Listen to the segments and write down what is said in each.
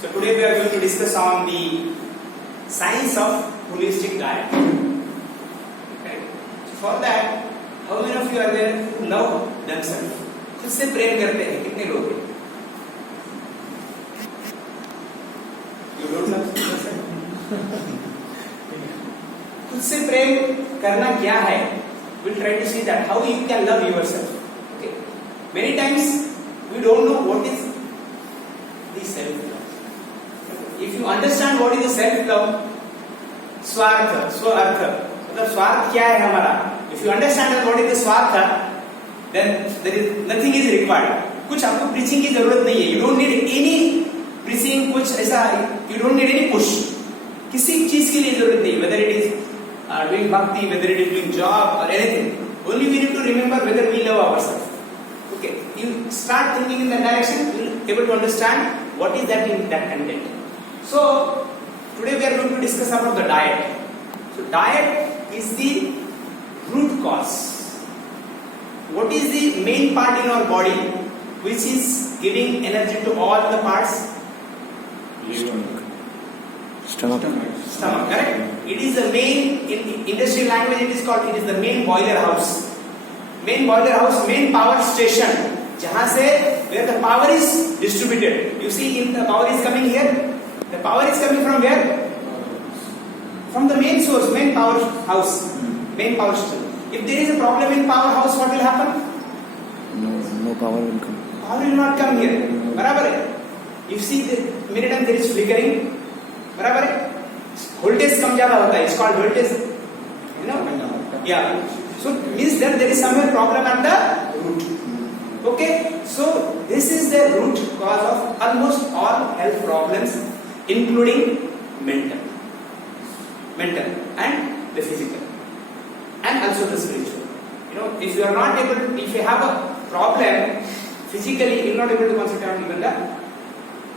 So today we are going to discuss on the science of holistic diet. Okay. So for that, how many of you are there who love themselves? खुद से प्रेम करते हैं कितने लोग हैं? You don't love yourself? खुद से प्रेम करना क्या है? We'll try to see that how you can love yourself. Okay. Many times we don't know what is the self-love. If you understand what is the self-love, स्वार्थ, स्वार्थ, मतलब स्वार्थ क्या है हमारा? If you understand what is the स्वार्थ, then there is nothing is required. कुछ आपको preaching की जरूरत नहीं है. You don't need any preaching, कुछ ऐसा. You don't need any push. किसी चीज के लिए जरूरत नहीं. Whether it is doing bhakti, whether it is doing job or anything. Only we need to remember whether we love ourselves. Okay, you start thinking in that direction, you will be able to understand what is that in that content. So today we are going to discuss about the diet. So diet is the root cause. What is the main part in our body which is giving energy to all the parts? Stomach, correct? It is the main, in industrial language it is called, it is the main boiler house. Main boiler house, main power station, जहाँ से where the power is distributed. You see, if the power is coming here, the power is coming from where? From the main source, main power house, main power station. If there is a problem in power house, what will happen? No power will come. Power will not come here. बराबर है? You see, many times there is flickering. बराबर है? Voltage कम ज़्यादा होता है. It's called voltage. You know? Yeah. So means that there is somewhere problem at the root. Okay. So this is the root cause of almost all health problems, including mental and the physical, and also the spiritual. You know, if you are not able to, if you have a problem physically, you are not able to concentrate on even the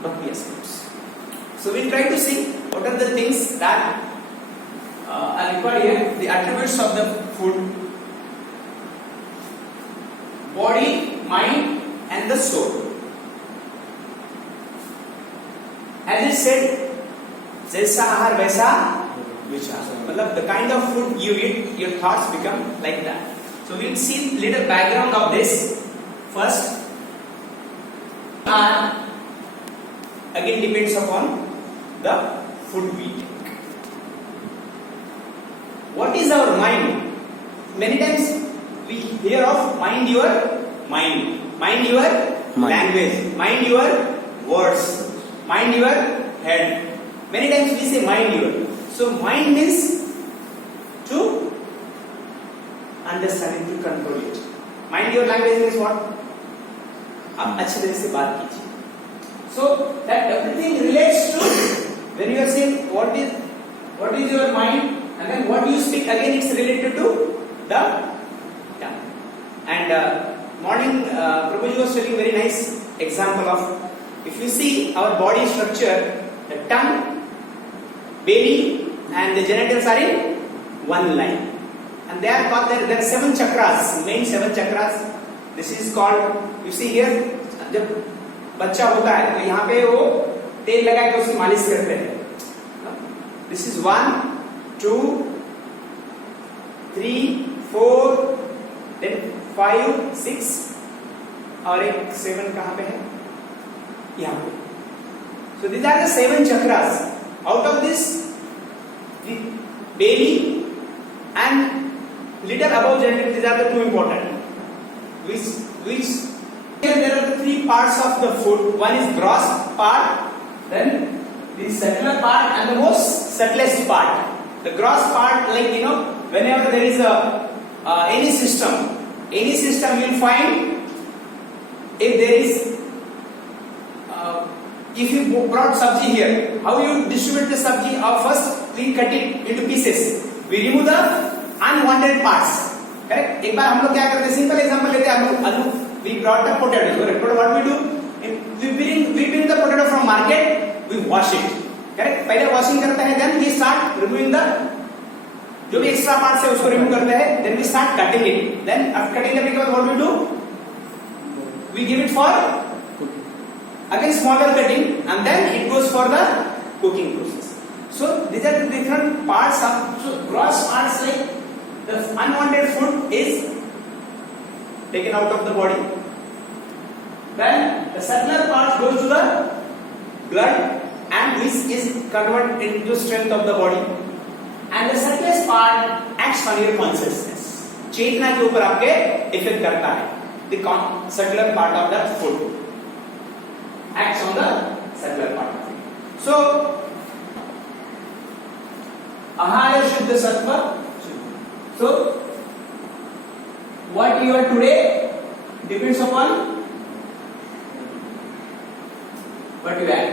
bhakti aspects. So we'll try to see what are the things that are required here, the attributes of the food, body, mind, and the soul. As I said, जैसा आहार वैसा विचार. मतलब the kind of food you eat, your thoughts become like that. So we'll see little background of this. First, again depends upon the food we take. What is our mind? Many times we hear of mind your language, mind your words, mind your head. Many times we say mind your. So mind means to understand, to control it. Mind your language means what? आप अच्छी तरह से बात कीजिए. So that everything relates to when you are saying what is your mind, and then what you speak, again it's related to the tongue. And morning Prabhuji was telling very nice example of, if you see our body structure, the tongue, belly and the genitals are in one line, and they are called, there are 7 chakras, main 7 chakras. This is called, you see here, जब बच्चा होता है तो यहाँ पे वो तेल लगा के उसकी मालिश करते हैं. This is 1, 2, 3, 4, then 5, 6 और एक 7 कहाँ पे है? यहाँ पे. So these are the 7 chakras. Out of this, the belly and little above genital, these are the 2 important. Which here there are the 3 parts of the food. One is gross part, then the subtler part, and the most subtlest part. The gross part, like you know, whenever there is any system you will find, if there is if you brought sabji here, how you distribute the sabji? First we cut it into pieces. We remove the unwanted parts. Correct? एक बार हम लोग क्या करते हैं? Simple example लेते हैं. आलू. We brought the potato. Correct? But what we do? We bring the potato from market. We wash it. Correct? पहले washing करते हैं. Then we start removing the जो भी extra parts है उसको remove करते हैं. Then we start cutting it. Then after cutting करने के बाद what we do? We give it for again smaller cutting, and then it goes for working process. So these are the different parts of, so gross parts like the unwanted food is taken out of the body. Then the circular part goes to the blood and this is converted into strength of the body. And the surface part acts on your consciousness. चेतना के ऊपर आपके effect करता है. The circular part of the food acts on the circular part of it. So ahara shuddha sattva. So what you are today depends upon what you are.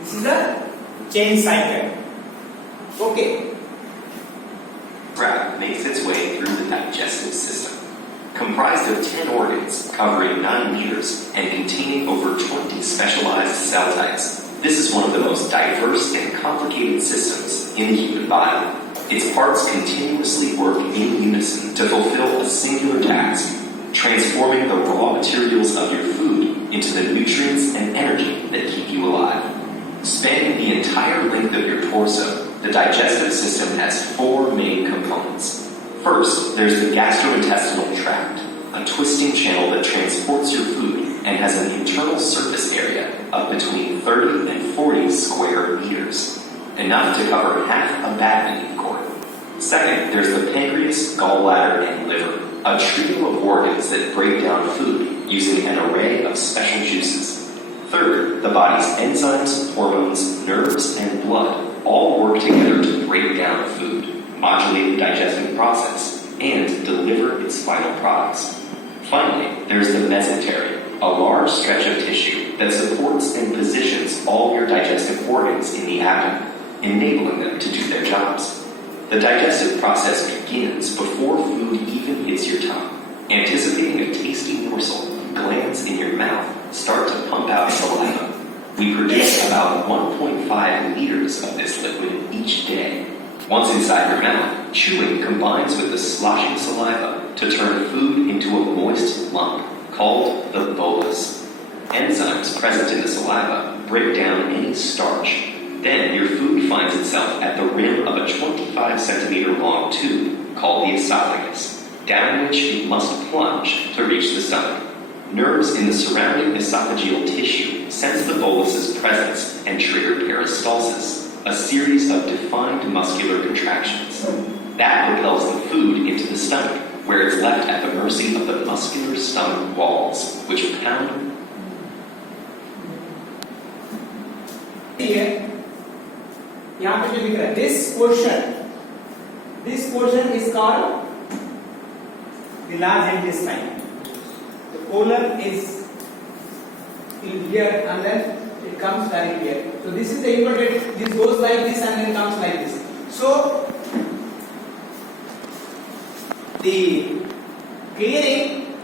This is a chain cycle. Okay. Crab makes its way through the digestive system. Comprised of 10 organs covering 9 meters and containing over 20 specialized cell types, this is one of the most diverse and complicated systems in the human body. Its parts continuously work in unison to fulfill a singular task, transforming the raw materials of your food into the nutrients and energy that keep you alive. Spanning the entire length of your torso, the digestive system has 4 main components. First, there's the gastrointestinal tract, a twisting channel that transports your food and has an internal surface area of between 30 and 40 square meters, enough to cover half a badminton court. Second, there's the pancreas, gallbladder, and liver, a trio of organs that break down food using an array of special juices. Third, the body's enzymes, hormones, nerves, and blood all work together to break down food, modulate the digestive process, and deliver its final products. Finally, there's the mesentery, a large stretch of tissue that supports and positions all your digestive organs in the abdomen, enabling them to do their jobs. The digestive process begins before food even hits your tongue. Anticipating a tasty morsel, glands in your mouth start to pump out saliva. We produce about 1.5 liters of this liquid each day. Once inside your mouth, chewing combines with the sloshing saliva to turn food into a moist lump called the bolus. Enzymes present in the saliva break down any starch. Then your food finds itself at the rim of a 25 centimeter long tube called the esophagus, down which it must plunge to reach the stomach. Nerves in the surrounding esophageal tissue sense the bolus's presence and trigger peristalsis, a series of defined muscular contractions. That propels the food into the stomach, where it's left at the mercy of the muscular stomach walls, which pound. यहाँ पे जो लिख रहा है, this portion is called the large intestine. The colon is in here and then it comes directly here. So this is the inverted, this goes like this and then comes like this. So the clearing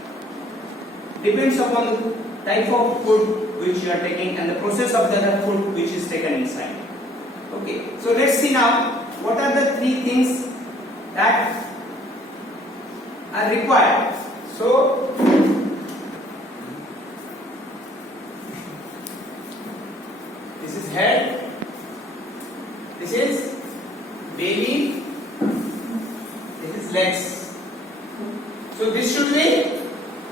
depends upon the type of food which you are taking and the process of the food which is taken inside. Okay, so let's see now what are the 3 things that are required. So this is head, this is belly, this is legs. So this should be,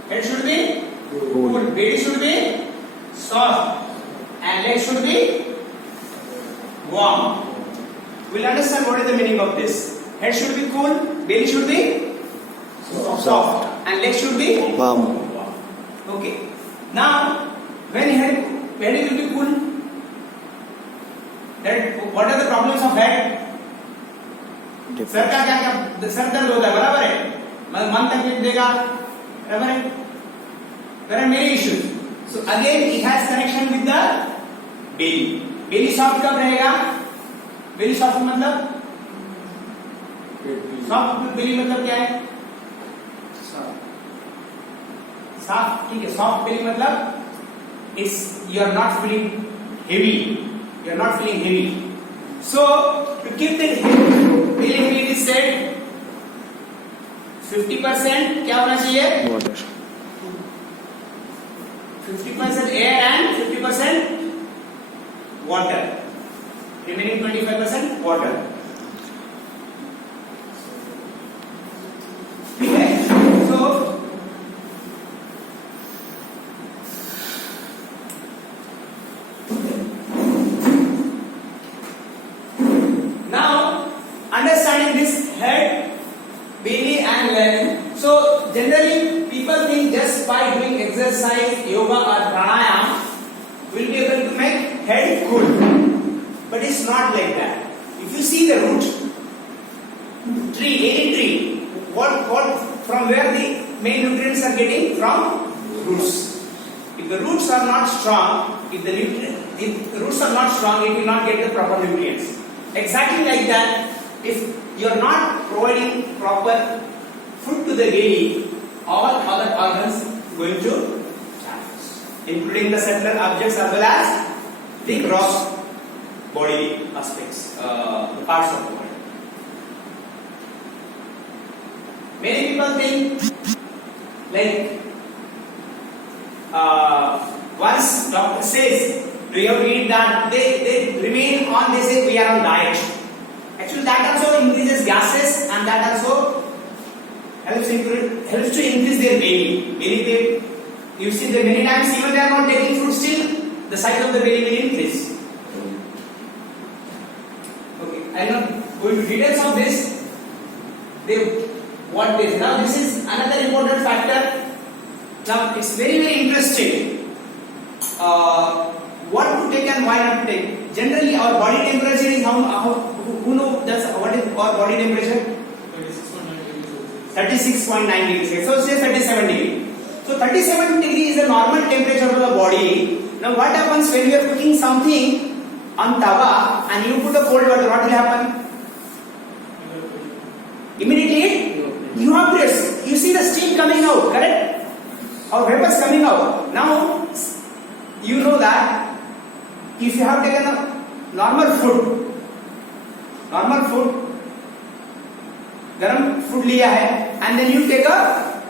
head should be cool, belly should be soft, and legs should be warm. We'll understand what is the meaning of this. Head should be cool, belly should be soft, and legs should be warm. Okay. Now, when it will be cool, that what are the problems of head? Sir का क्या sir दर्द होता है, बराबर है, मन तकलीफ देगा, बराबर है. There are many issues. So again, it has connection with the belly. Belly soft कब रहेगा? Belly soft मतलब soft belly मतलब क्या है? Soft, ठीक है. Soft belly मतलब is you are not feeling heavy. You are not feeling heavy. So to keep the belly heavy, it is said 50% क्या होना चाहिए? Water. 50% air and 50% water. remaining 25% water. Okay, so now understanding this head, belly and leg. So generally people think just by doing exercise, yoga or pranayama will be able to make head cool, but it's not like that. If you see the root tree, any tree, what from where the main nutrients are getting? From roots. If the roots are not strong, if the roots are not strong, it will not get the proper nutrients. Exactly like that, if you are not providing proper food to the belly, all other organs going to challenge, including the cellular objects as well as the gross body aspects, the parts of the body. Many people think like once doctor says do you have to eat that, they remain on, they say we are on diet. Actually that also increases gases and that also helps to increase their belly. Belly, you see that many times even they are not taking food, still the size of the belly will increase. Okay, I am not going to details of this. Now this is another important factor. Now it's very interesting. What to take and why not to take. Generally our body temperature is who know that's what is our body temperature? 36.9 degrees. So say 37 degrees. So 37 degrees is the normal temperature of the body. Now what happens when you are cooking something on tawa and you put a cold water, what will happen? Immediately you have this. You see the steam coming out, correct? Or vapors coming out. Now you know that if you have taken a normal food, garam food liya hai, and then you take a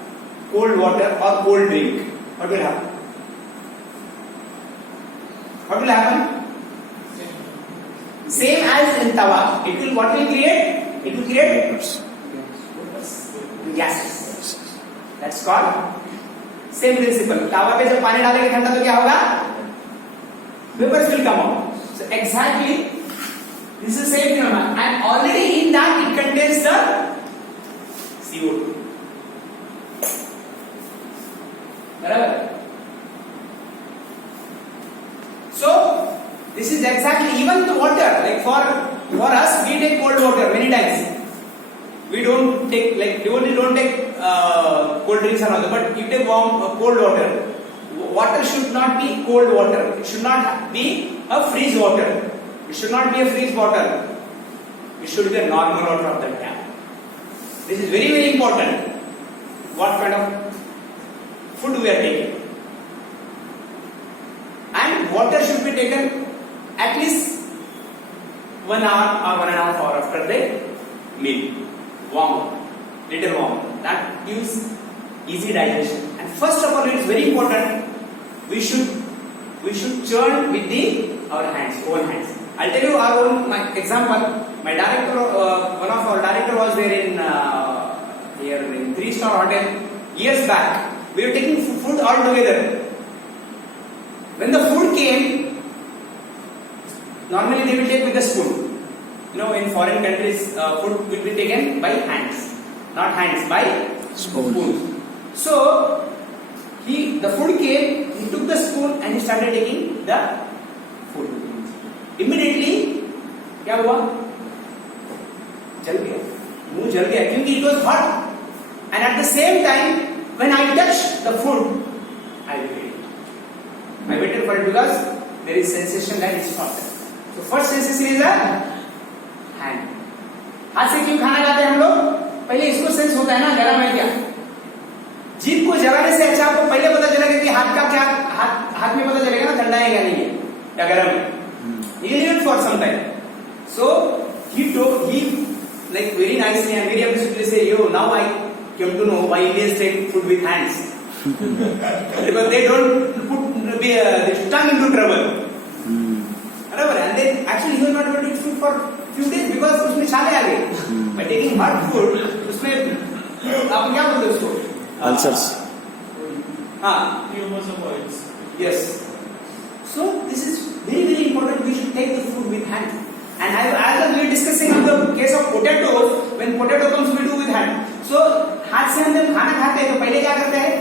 cold water or cold drink, what will happen? What will happen? Same as in tawa. What will create? It will create gases. That's called same principle. Tawa पे जब पानी डालेंगे ठंडा तो क्या होगा? Vapors will come out. So exactly this is the same phenomenon, and already in that it contains the CO2. Right? So this is exactly even the water. Like for us, we take cold water many times. We don't take devotees don't take cold drinks and all, but you take warm cold water. Water should not be cold water. It should not be a freeze water. It should not be a freeze water. It should be a normal water of the tap. This is very important. What kind of food we are taking. And water should be taken at least 1 hour or 1.5 hours after the meal. Warm, little warm. That gives easy digestion. And first of all, it is very important. We should churn with our hands, own hands. I'll tell you our own example. My director, one of our director was there here in 3-star hotel years back. We were taking food all together. When the food came, normally they will take with a spoon. You know, in foreign countries, food will be taken by hands, not hands, by spoon. So the food came, he took the spoon and he started taking the food. Immediately, क्या हुआ? जल गया, मुंह जल गया, क्योंकि it was hot. And at the same time, when I touched the food, I waited. I waited for it because there is sensation that it's hot. So first sensation is a hand. हाथ से क्यों खाना खाते हैं हम लोग? पहले इसको सेंस होता है ना, गरम है क्या? जीभ को जलाने से अच्छा आपको पहले पता चलेगा कि हाथ का क्या, हाथ में पता चलेगा ना ठंडा है क्या नहीं है, क्या गरम है. He knew for some time. So he like very nicely and very appreciatively say, "Yo, now I came to know why Indians take food with hands because they don't put the tongue into trouble." And then actually he was not able to for few days because उसमें छाले आ गए. By taking hot food, उसमें आप क्या बोलते हो उसको? Ulcers. हाँ. Tumors of oils. Yes. So this is very very important. We should take the food with hand. And as we were discussing on the case of potatoes, when potato comes, we do with hand. So हाथ से हम जब खाना खाते हैं तो पहले क्या करते हैं?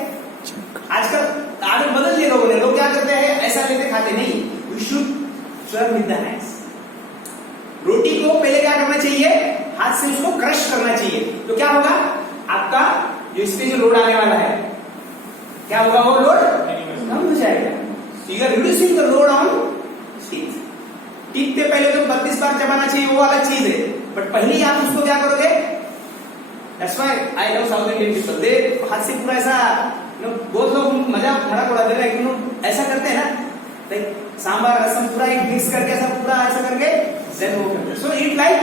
आजकल आदत बदल दिए लोगों ने. लोग क्या करते हैं? ऐसा लेते खाते नहीं. We should serve with the hands. रोटी को पहले क्या करना चाहिए? हाथ से उसको क्रश करना चाहिए. तो क्या होगा? आपका जो इस पे जो लोड आने वाला है, क्या होगा? वो लोड कम हो जाएगा. So you are reducing the load on teeth. Teeth पे पहले तो 32 बार चबाना चाहिए, वो अलग चीज है. बट पहले ही आप उसको क्या करोगे? That's why I love South Indian people. They हाथ से पूरा ऐसा, बहुत लोग मजाक उड़ाते हैं, लेकिन ऐसा करते हैं ना, लाइक सांबार रसम पूरा एक मिक्स करके ऐसा पूरा ऐसा करके then वो करते हैं. So it like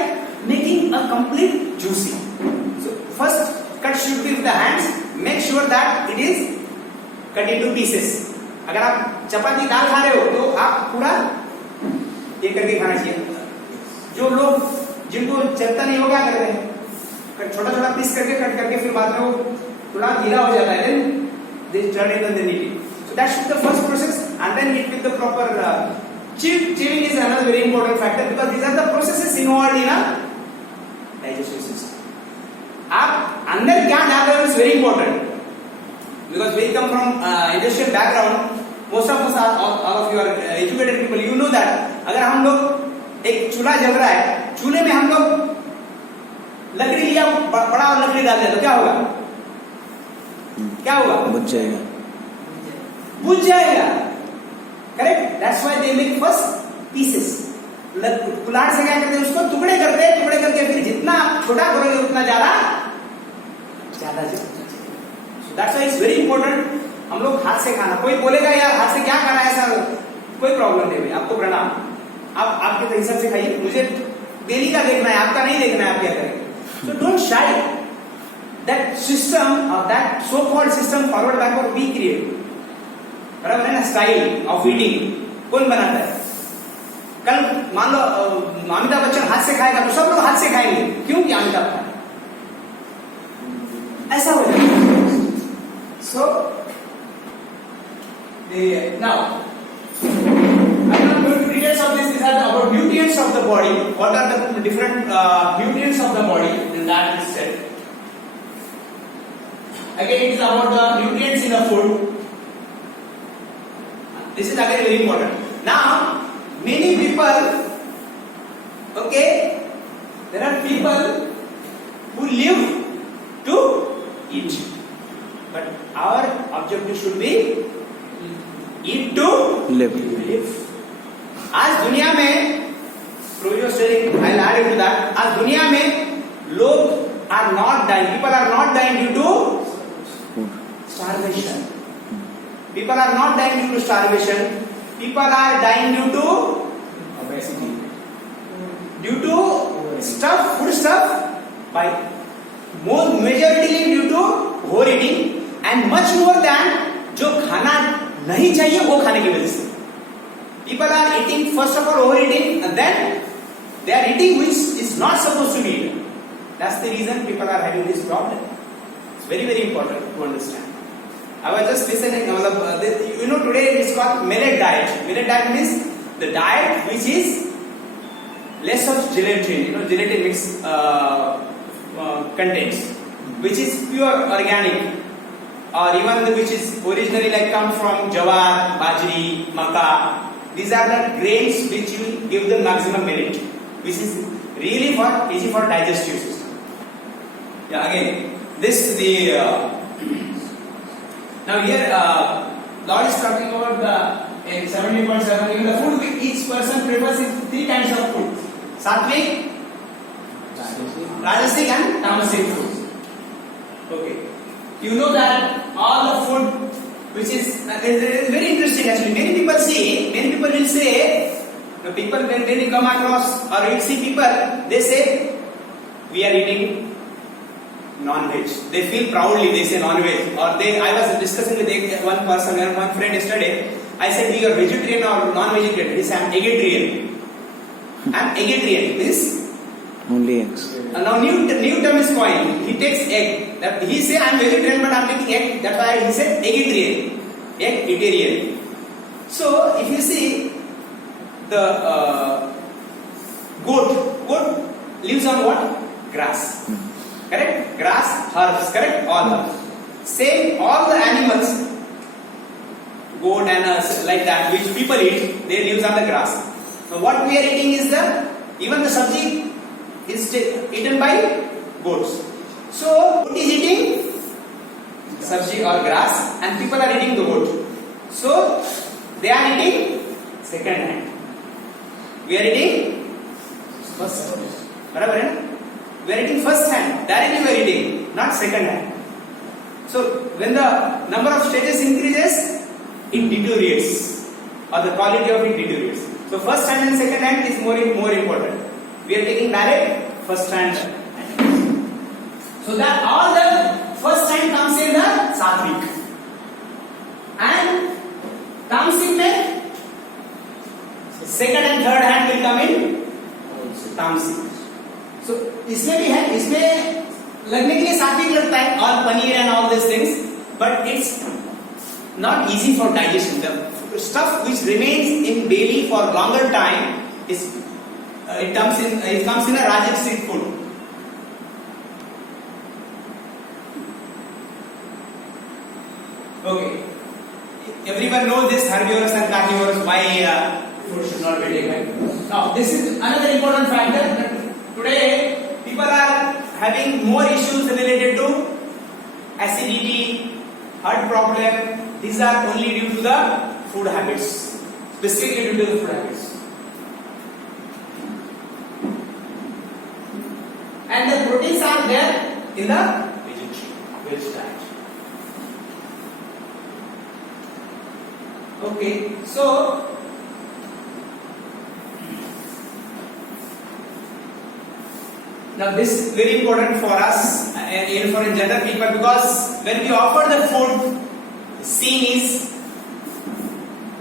making a complete juicy. So first cut should be with the hands. Make sure that it is cut into pieces. अगर आप चपाती दाल खा रहे हो तो आप पूरा ये करके खाना चाहिए. जो लोग जिनको चलता नहीं हो, क्या करते हैं? छोटा छोटा पीस करके कट करके फिर बाद में वो थोड़ा गीला हो जाता है. Then they turn it and then eat it. So that's the first process, and then eat with the proper chewing is another very important factor because these are the processes involved in a digestive system. आप अंदर क्या डाल रहे हो is very important because we come from industrial background. Most of us, all of you are educated people. You know that अगर हम लोग एक चूल्हा जल रहा है, चूल्हे में हम लोग लकड़ी लिया, बड़ा और लकड़ी डाल दिया तो क्या होगा? क्या होगा? बुझ जाएगा. बुझ जाएगा. Correct. That's why they make first pieces. कुल्हाड़ से क्या करते हैं? उसको टुकड़े करते हैं. टुकड़े करके फिर जितना आप छोटा करोगे उतना ज्यादा that's why it's very important. हम लोग हाथ से खाना. कोई बोलेगा यार हाथ से क्या खाना है, ऐसा कोई प्रॉब्लम नहीं. आपको प्रणाम, आप आपके हिसाब से खाइए. मुझे डेली का देखना है, आपका नहीं देखना है. आप क्या करेंगे? So don't shy. That system or that so-called system forward backward we create. बराबर है ना? स्टाइल ऑफ ईटिंग कौन बनाता है? कल मान लो अमिताभ बच्चन हाथ से खाएगा तो सब लोग हाथ से खाएंगे. क्यों? कि अमिताभ खाए. ऐसा हो जाएगा. So now I'm not going to details of this. These are about nutrients of the body. What are the different nutrients of the body? Then that is said. Again, it is about the nutrients in the food. This is again very important. Now, many people, okay, there are people who live to eat, but our objective should be eat to Live. आज दुनिया में I'll add into that. आज दुनिया में लोग are not dying. People are not dying due to starvation. People are not dying due to starvation. People are dying due to obesity. Due to food stuff, by more majority due to overeating, and much more than जो खाना नहीं चाहिए वो खाने की वजह से. People are eating, first of all overeating, and then they are eating which is not supposed to be eaten. That's the reason people are having this problem. It's very very important to understand. I was just listening, you know, today it's called millet diet. Millet diet means the diet which is less of gelatin, you know, gelatin mix contents, which is pure organic, or even which is originally like come from jawar, bajri, maca. These are the grains which will give the maximum millet, which is really easy for digestive system. Yeah, again, this is the now here Lord is talking about the 17.7. Even the food each person prefers is 3 kinds of food: sattvic, rajasic, and tamasic food. Okay, you know that all the food which is very interesting actually. Many people will say, the people when they come across or you see people, they say we are eating non-veg. They feel proudly, they say non-veg. Or I was discussing with one person, one friend yesterday. I said, you are vegetarian or non-vegetarian? He said, I'm vegetarian. I am egalitarian. Means Only eggs. now new term is coined. He takes egg. That he say I am vegetarian, but I am taking egg. That's why he said egalitarian, egalitarian. So if you see the goat lives on what? Grass. Correct? Grass, herbs. Correct? All herbs. Same, all the animals, goat and like that, which people eat, they live on the grass. So what we are eating is even the sabji is eaten by goats. So goat is eating sabji or grass, and people are eating the goat. So they are eating second hand. We are eating first hand. Barabar hai na? We are eating first hand. Directly we are eating, not second hand. So when the number of stages increases, it deteriorates, or the quality of it deteriorates. So first hand and second hand is more important. We are taking direct first hand. So that all the first hand comes in the sattvic, and tamasic mein second and third hand will come in tamasic. So इसमें भी है, इसमें लगने के लिए सात्विक लगता है, all paneer and all these things, but it's not easy for digestion. The stuff which remains in belly for longer time is it comes in a rajasic food. Okay, everyone knows this herbivorous and carnivorous, why food should not be taken. Now this is another important factor. Today people are having more issues related to acidity, heart problem. These are only due to the food habits, specifically due to the food habits. And the proteins are there in the veg diet. Okay, so now this is very important for us and for general people, because when we offer the food, seen is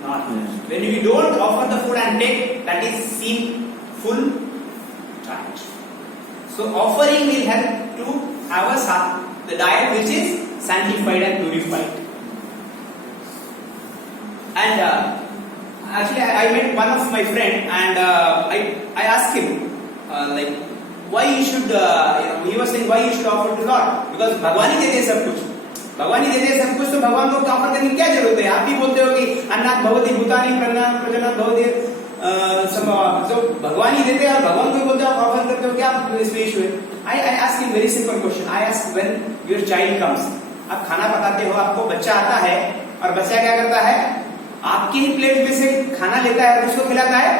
not. When we don't offer the food and take, that is seen full diet. So offering will help to have the diet which is sanctified and purified. And actually I met one of my friend, and I asked him like why you should he was saying why you should offer to Lord, because भगवान ही देते हैं सब कुछ. भगवान ही देते हैं सब कुछ, तो भगवान को ऑफर करने की क्या जरूरत है? आप भी बोलते हो कि अन्नात् भवति भूतानि प्राणात् प्रजननात् भवति तो भगवान ही देते हैं, और भगवान को ही बोलते हो आप ऑफर करते हो, क्या इसमें इशू है? I ask him very simple question. I ask, when your child comes, आप खाना पकाते हो, आपको बच्चा आता है, और बच्चा क्या करता है? आपकी ही प्लेट में से खाना लेता है, उसको खिलाता है,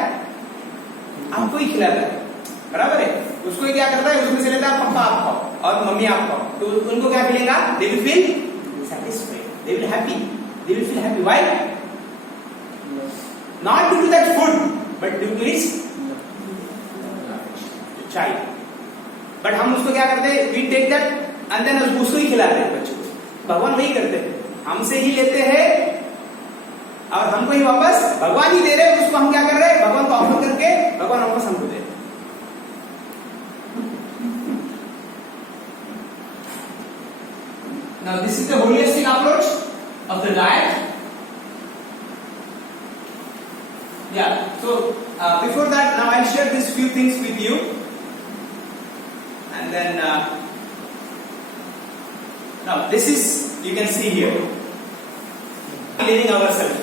आपको ही खिलाता है, बराबर है? उसको क्या करता है? उसमें से लेता है, पापा आप खाओ और मम्मी आप खाओ, तो उनको क्या मिलेगा? They will feel satisfied, they will happy, they will feel happy. Why? Not due to that food, but due to his child. But हम उसको क्या करते हैं? We take that and then उसको ही खिलाते हैं बच्चों को. भगवान वही करते हैं, हमसे ही लेते हैं और हमको ही वापस भगवान ही दे रहे हैं. उसको हम क्या कर रहे हैं? भगवान को ऑफर करके भगवान वापस हमको दे रहे हैं. Now this is the holistic approach of the diet. Yeah. So before that, now I'll share these few things with you. And then now this is, you can see here, living ourselves,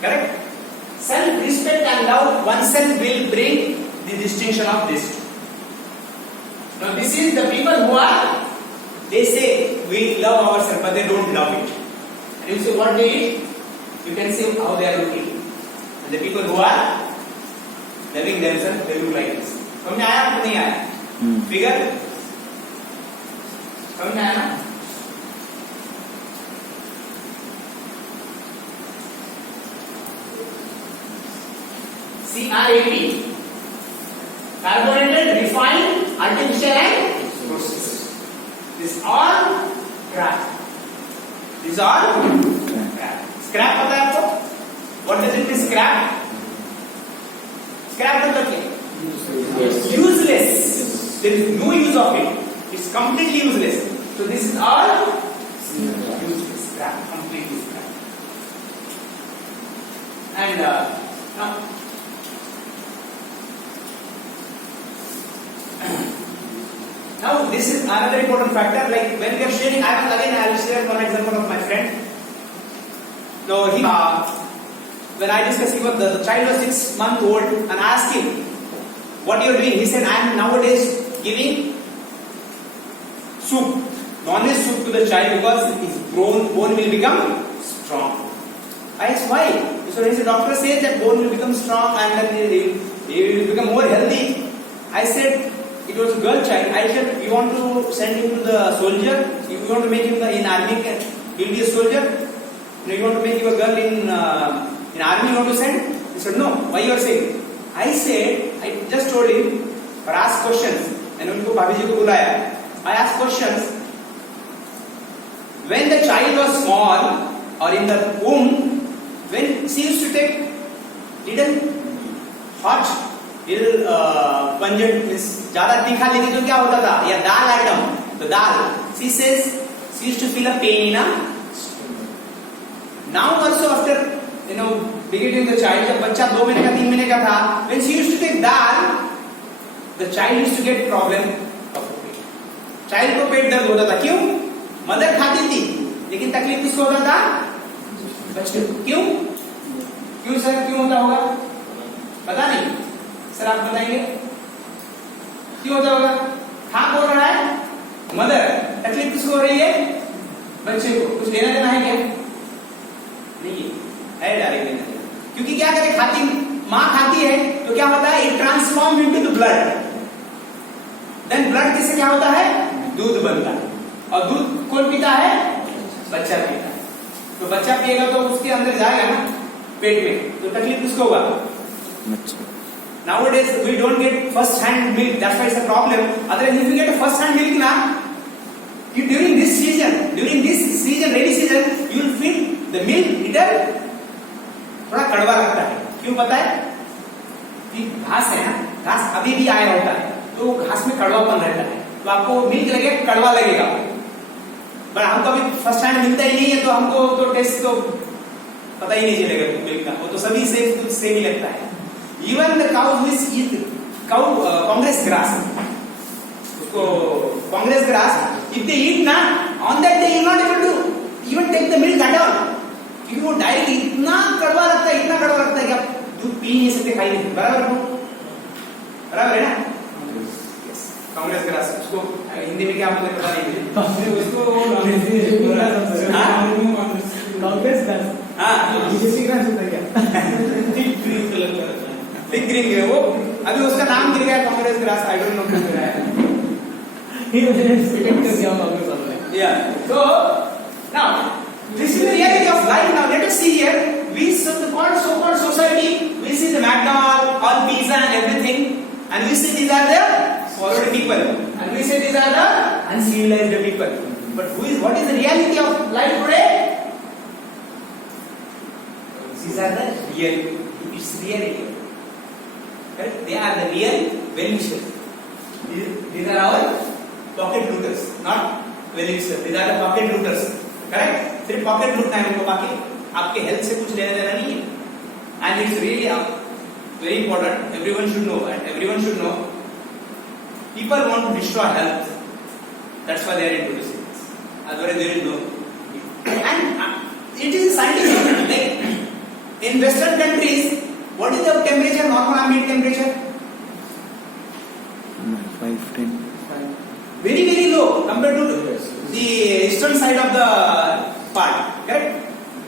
correct? Self-respect and love oneself will bring the distinction of this. Now this is the people who are, they say we love ourselves, but they don't love it. And you say what they eat, you can see how they are looking. And the people who are loving themselves, they look like this. समझ में आया आपको? नहीं आया? Figure समझ में आया ना? CRAP, carbonated, refined, artificial and processed. This all crap. This all crap. Scrap पता है आपको? What does it mean scrap? Scrap मतलब क्या? there is no use of it. It's completely useless. So this is all useless, scrap, completely scrap. And now this is another important factor. Like when we are sharing, I'll share one example of my friend. So he, when I discussed, the child was 6 months old, and I asked him, "What you are doing?" He said, "I am nowadays giving soup, non-veg soup to the child because his bone will become strong." I asked why. So he said, "Doctor says that bone will become strong and then he will become more healthy." I said, it was a girl child. I said, "You want to send him to the soldier? You want to make him in army? He'll be a soldier. You want to make your girl in army? You want to send?" He said, "No. Why you are saying?" I said, I just told him, but ask questions. And उनको भाभी जी को बुलाया. I asked questions. When the child was small or in the womb, when she used to take little hot, little pungent, ज़्यादा तीखा लेती तो क्या होता था? या दाल आइटम, तो दाल. She says she used to feel a pain in her stomach. Now also after begetting the child, जब बच्चा 2 महीने का 3 महीने का था, when she used to take dal, the child used to get problem of pain. Child को पेट दर्द होता था. क्यों? मदर खाती थी, लेकिन तकलीफ किसको होता था? बच्चे को. क्यों? क्यों सर? क्यों होता होगा? पता नहीं. सर आप बताएंगे क्यों होता होगा? खा बोल रहा है मदर, तकलीफ किसको हो रही है? बच्चे को. कुछ लेना देना है क्या? नहीं है डायरेक्ट लेना देना. क्योंकि क्या करे, खाती माँ खाती है तो क्या होता है? It transform into the blood. Then blood किससे क्या होता है? दूध बनता है. और दूध कौन पीता है? बच्चा पीता है. तो बच्चा पिएगा तो उसके अंदर जाएगा ना पेट में, तो तकलीफ किसको होगा? Nowadays we don't get first hand milk, that's why it's a problem. Otherwise if you get a first hand milk na, during this season, rainy season, you will feel the milk little थोड़ा कड़वा लगता है. क्यों पता है? कि घास है ना, घास अभी भी आया होता है तो घास में कड़वापन रहता है, तो आपको मिल्क लगेगा, कड़वा लगेगा. पर हमको अभी फर्स्ट हैंड मिलता ही नहीं है, तो हमको तो टेस्ट तो पता ही नहीं चलेगा मिल्क का. वो तो सभी से कुछ सेम ही लगता है. Even the cows which eat Congress grass, उसको Congress grass, if they eat ना, on that day you are not able to even take the milk at all. क्योंकि वो डायरेक्ट इतना कड़वा लगता है कि आप दूध पी नहीं सकते, खाई नहीं. बराबर है ना? कांग्रेस ग्रास, उसको हिंदी में क्या बोलते हैं पता नहीं. उसको कांग्रेस ग्रास, हाँ बीजेपी ग्रास होता है क्या? बिग ग्रीन है वो. अभी उसका नाम गिर गया Congress grass. I don't know क्यों गिरा है. Yeah. So now this is the reality of life. Now let us see here. We so-called society. We see the McDonald's, all pizza and everything, and we say these are the followed people, and we say these are the uncivilized people. But what is the reality of life today? These are the real. It's reality. Correct? They are the real well-wishers. These are our pocket looters, not well-wishers. These are the pocket looters. Correct? सिर्फ pocket लूटना है उनको, बाकी आपके health से कुछ लेना देना नहीं है. And it's really very important. Everyone should know, and everyone should know. People want to destroy health. That's why they are into this. Otherwise, there is no. And it is scientific. Like in Western countries, what is the temperature? Normal ambient temperature? 5-10. Very very low compared to the eastern side of the part. Correct?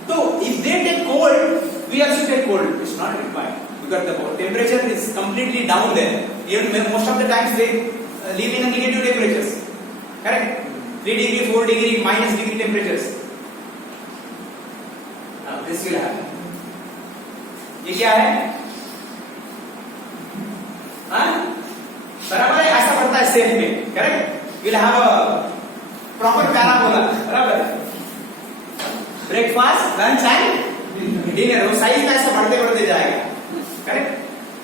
So if they take cold, we also take cold. It's not required because the temperature is completely down there. Even most of the times they live in a negative temperatures. Correct? 3 degree, 4 degree, minus degree temperatures. Now this will happen. ये क्या है? हाँ? बराबर है, ऐसा पड़ता है safe में. Correct? We'll have a proper parabola. बराबर? Breakfast, lunch and dinner. वो साइज में ऐसा बढ़ते जाएगा. Correct?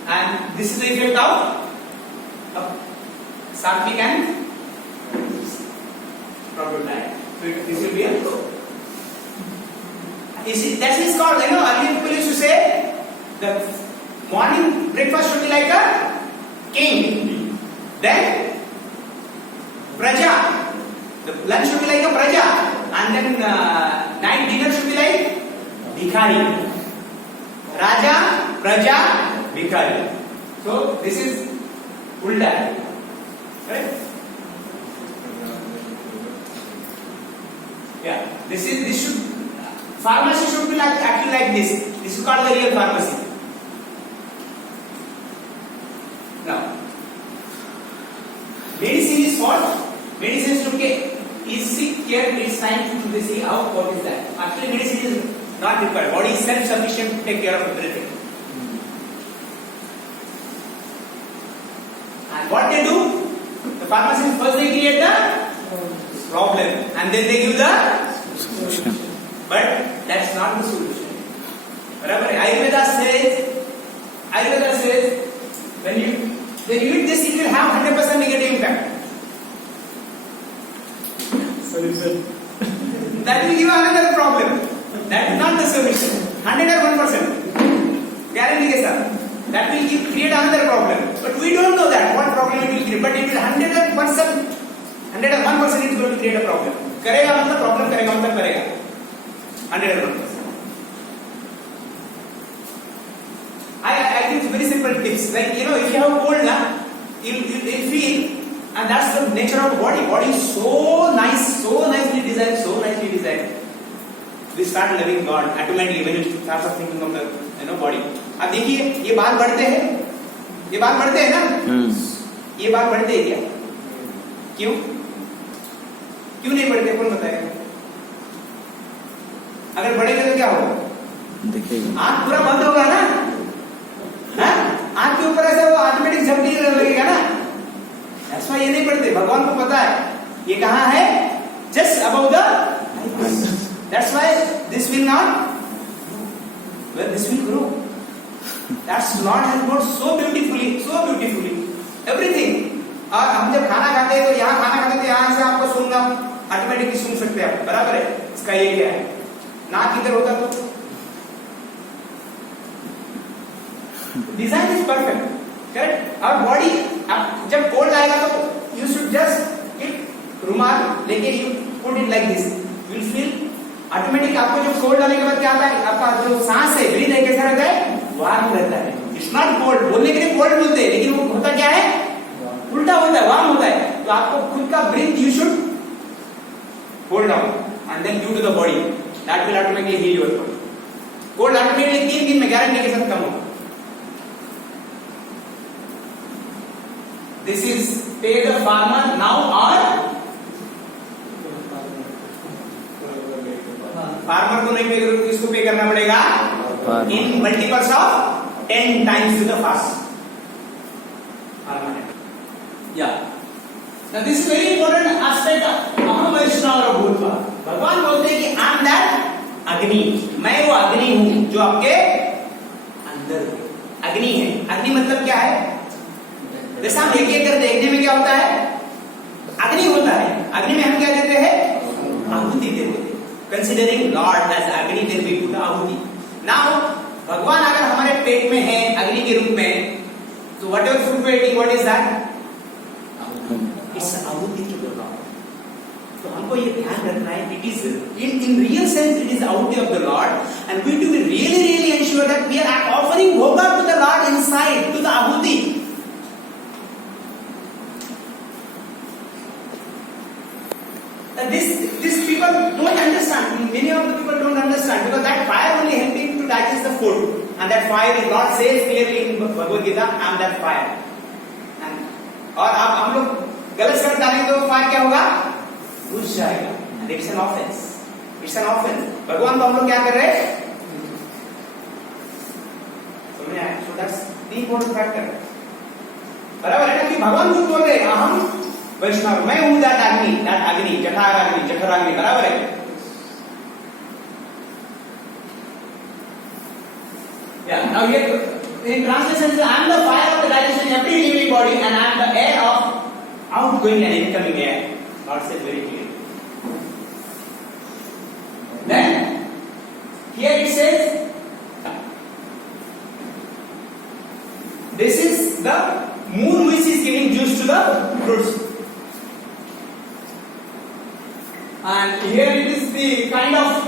And this is the effect of sattvic and proper diet. So this will be a that is called, earlier people used to say the morning breakfast should be like a king, then praja, the lunch should be like a praja, and then night dinner should be like bhikhari. Raja, praja, bhikhari. So this is ulta, right? Yeah, this should, pharmacy should be like actually like this. This is called the real pharmacy. Now, medicine is what? Medicine should get easy care. It's time to see how what is that. Actually, medicine is not required. Body is self-sufficient to take care of everything. And what they do? The pharmacists first they create the problem and then they give the solution. But that's not the solution. Remember, Ayurveda says when you eat this, it will have 100% negative impact. Solution. That will give another problem. That is not the solution. 100 or 1%. Guarantee ke sir. That will create another problem. But we don't know that what problem it will create. But it will 100% it is going to create a problem. करेगा मतलब problem करेगा मतलब करेगा. 101%. I give very simple tips. Like, if you have cold, you feel, and that's the nature of the body. Body is so nicely designed. We start loving God automatically when you start thinking of the body. अब देखिए ये बाल बढ़ते हैं ना? ये बाल बढ़ते हैं क्या? क्यों नहीं बढ़ते? कौन बताएगा? अगर बढ़ेगा तो क्या होगा? देखिएगा आंख पूरा बंद होगा ना? आंख के ऊपर ऐसे वो ऑटोमेटिक झपकी लगेगा ना? That's why ये नहीं बढ़ते. भगवान को पता है ये कहाँ है? Just above the eyes. That's why this will not. Well, this will grow. That's Lord has got so beautifully everything. और हम जब खाना खाते हैं तो यहाँ खाना खाते हैं तो यहाँ से आपको सुनना ऑटोमेटिकली सुन सकते हैं आप. बराबर है. इसका ये क्या है? नाक किधर होगा तो डिजाइन इज परफेक्ट. करेक्ट. और बॉडी जब कोल्ड आएगा तो यू शुड जस्ट कीप रुमाल लेके you put it like this. You will feel automatic. आपको जब कोल्ड आने के बाद क्या आता है? आपका जो सांस है ब्रीथ है कैसा रहता है? वार्म रहता है. It's not cold. बोलने के लिए कोल्ड बोलते हैं लेकिन वो होता क्या है? उल्टा होता है. वार्म होता है. तो आपको खुद का breath you should hold down and then due to the body that will automatically heal your body. Cold automatically 3 दिन में गारंटी के साथ कम होगा. This is pay the farmer now or farmer को नहीं पे करोगे किसको पे करना पड़ेगा? In multiples of 10 times to the fast. Yeah. Now this is very important aspect of Aham Vaishnava Bhutva. भगवान बोलते हैं कि I am that अग्नि. मैं वो अग्नि हूँ जो आपके अंदर अग्नि है. अग्नि मतलब क्या है? जैसे हम एक कर देखने में क्या होता है? अग्नि होता है. अग्नि में हम क्या देते हैं? आहुति देते हैं. Considering Lord as Agni Dev भी पूरा आहुति. Now भगवान अगर हमारे पेट में है अग्नि के रूप में तो whatever food we eating, what is that? It's आहुति to the Lord. तो हमको ये ध्यान रखना है. It is in real sense it is आहुति of the Lord and we to be really ensure that we are offering bhoga to the Lord inside to the आहुति. This people don't understand. Many of the people don't understand because that fire only helping to digest the food, and that fire is God says clearly in Bhagavad Gita, I am that fire. और अब हम लोग गलत शब्द डालेंगे तो fire क्या होगा? बुझ जाएगा. And it's an offense. It's an offense. भगवान को हम लोग क्या कर रहे हैं? समझ आया? So that's the important factor. बराबर है ना कि भगवान खुद बोल रहे हैं अहम वैष्णव. मैं हूं that अग्नि, जठराग्नि. बराबर है. Yeah. Now here in translation, I am the fire of the digestion in every living body, and I am the air of outgoing and incoming air. God says very clearly. Then here it says this is the moon which is giving juice to the fruits. And here it is the kind of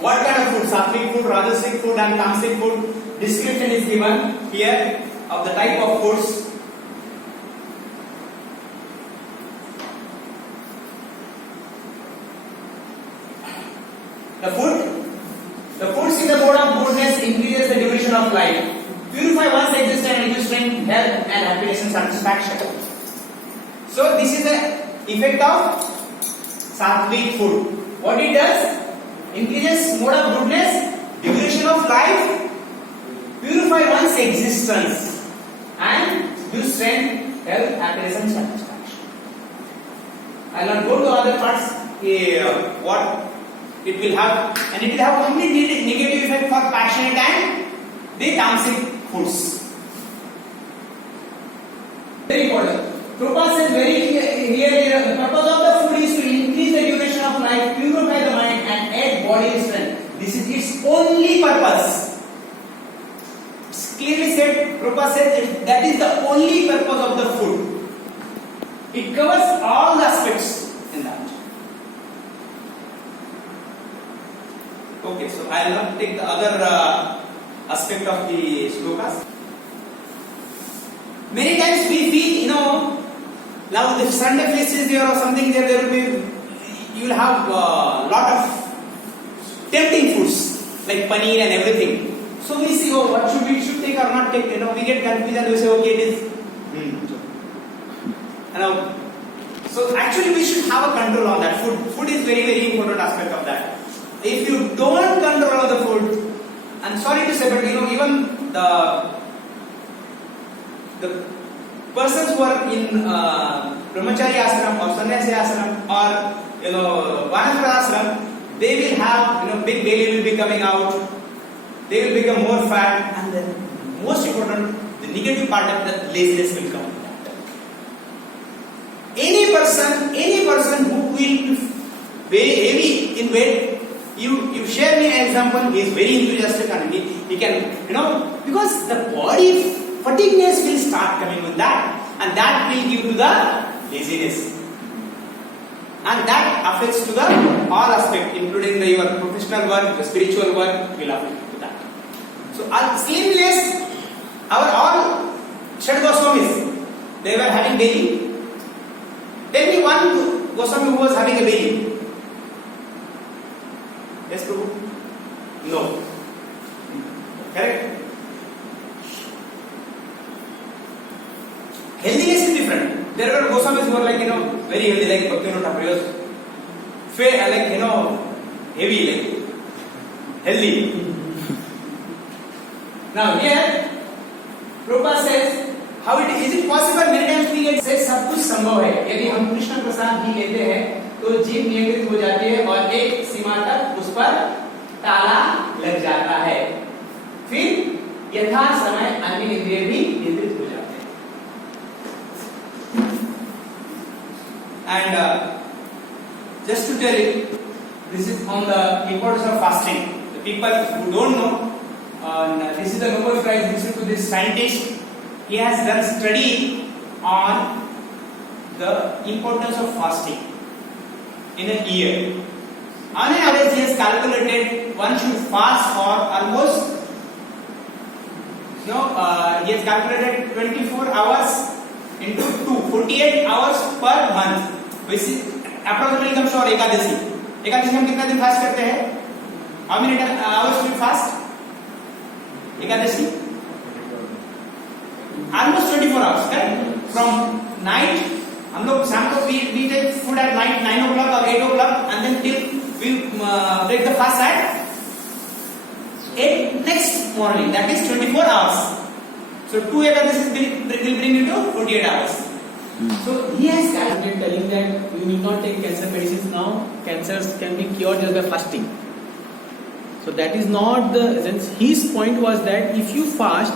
what kind of food, sattvic food, rajasic food and tamasic food. Description is given here of the type of foods. The foods in the mode of goodness increases the duration of life, purify one's existence and give strength, health and happiness and satisfaction. So this is the effect of sattvic food. What it does? Increases mode of goodness, duration of life, purify one's existence and give strength, health, happiness and satisfaction. I will not go to other parts. What it will have, and it will have complete negative effect for passionate and the tamasic foods. Very important. Prabhupada says very here the purpose of the food is to increase the duration of life, purify the mind and add body strength. This is its only purpose. It's clearly said, Prabhupada said that is the only purpose of the food. It covers all the aspects in that. Okay, so I will not take the other aspect of the shlokas. Many times we feel, now the Sunday feast is there or something there will be, you will have a lot of tempting foods like paneer and everything. So we see, what should take or not take, we get confused and we say, okay, it is. So actually we should have a control on that. Food is very, very important aspect of that. If you don't control the food, I'm sorry to say, but even the persons who are in brahmachari ashram or sannyasi ashram or vanaprastha ashram, they will have big belly will be coming out, they will become more fat, and then most important, the negative part of the laziness will come. Any person who will be very heavy in weight, you share me an example, he is very enthusiastic and he can, because the body fatigueness will start coming with that, and that will give to the laziness. And that affects to the all aspect, including your professional work, the spiritual work will affect to that. So sleepiness, our all Shad Goswamis, they were having belly. Tell me one Goswami who was having a belly. Yes, Prabhu? No. Correct? Healthiness is different. There are Goswamis who are like, very healthy, like Bhaktivinoda Thakur was like, heavy, like healthy. Now here, Prabhupada says, how is it possible? Many times we get says सब कुछ संभव है. यदि हम कृष्ण प्रसाद भी लेते हैं, तो जीभ नियंत्रित हो जाती है और एक सीमा तक उस पर ताला लग जाता है. फिर यथा समय अन्य इंद्रिय भी नियंत्रित हो जाते हैं. And just to tell you, this is on the importance of fasting. The people who don't know, this is the Nobel Prize given to this scientist. He has done study on the importance of fasting in a year. On an average, he has calculated one should fast for almost, he has calculated 24 hours into 48 hours per month. Which is approximately comes to Ekadasi. Ekadasi हम कितना दिन fast करते हैं? How many hours we fast? Ekadasi? Almost 24 hours, correct? From night, हम लोग शाम को we take food at night 9 o'clock or 8 o'clock, and then till we break the fast at 8 next morning. That is 24 hours. So 2 Ekadasis will bring you to 48 hours. So he has calculated telling that you need not take cancer medicines now. Cancers can be cured just by fasting. So that is not the sense. His point was that if you fast,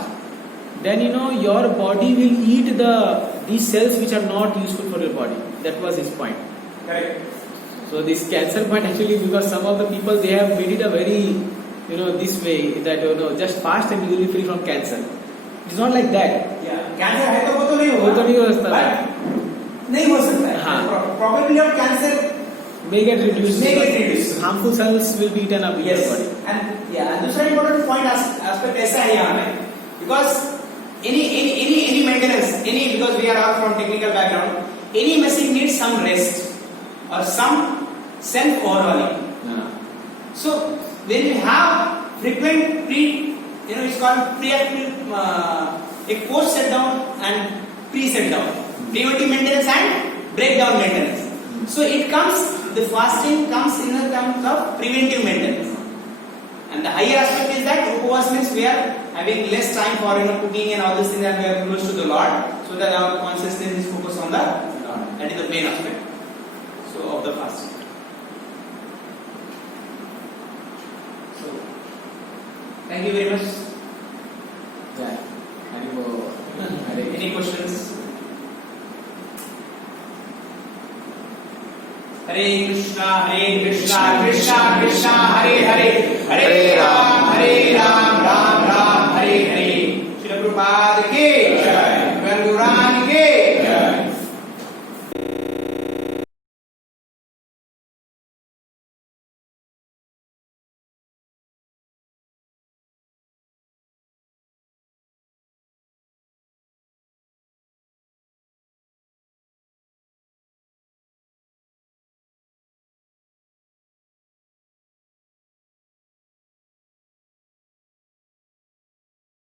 then your body will eat these cells which are not useful for your body. That was his point. Correct. So this cancer point actually, because some of the people they have made it a very this way that just fast and you will be free from cancer. It's not like that. Yeah. Cancer है तो वो तो नहीं वो होगा. तो नहीं हो सकता. But नहीं हो सकता है. हाँ. Probability of cancer May get reduced. May get reduced. Harmful cells will be eaten up in your yes. body. And yeah, दूसरा important point aspect ऐसा है यहाँ में, because any maintenance, because we are all from technical background, any machine needs some rest or some self overhauling. Yeah. So when you have frequent it's called preactive, a post shutdown and pre-shutdown, preventive maintenance and breakdown maintenance. So it comes, the fasting comes in the terms of preventive maintenance. And the higher aspect is that upavas means we are having less time for cooking and all these things, and we are close to the Lord, so that our consciousness is focused on the Lord. That is the main aspect. So of the fasting. So thank you very much. Yeah. Any questions? Hare Krishna, Krishna Krishna, Hare Hare, Hare Ram, Ram Ram, Hare Hare. Srila Prabhupada ki jai.